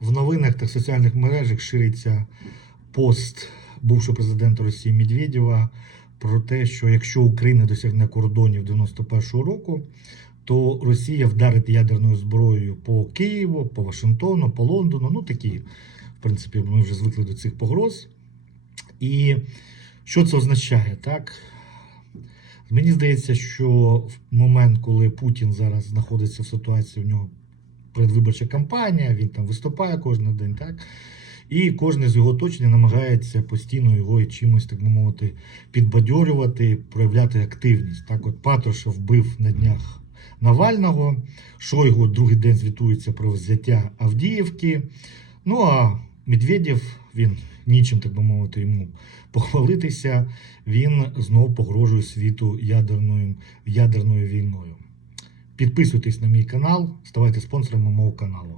В новинах та соціальних мережах шириться пост бувшого президента Росії Медведєва про те, що якщо Україна досягне кордонів 91-го року, то Росія вдарить ядерною зброєю по Києву, по Вашингтону, по Лондону. Ну такі, в принципі, ми вже звикли до цих погроз. І що це означає? Так? Мені здається, що в момент, коли Путін зараз знаходиться в ситуації, у нього передвиборча кампанія, він там виступає кожен день, так? І кожен з його оточення намагається постійно його чимось, так би мовити, підбадьорювати, проявляти активність. Так, от Патрушев вбив на днях Навального, Шойгу другий день звітується про взяття Авдіївки. Ну а Медведєв, він нічим, так би мовити, йому похвалитися. Він знов погрожує світу ядерною, ядерною війною. Підписуйтесь на мій канал, ставайте спонсорами мого каналу.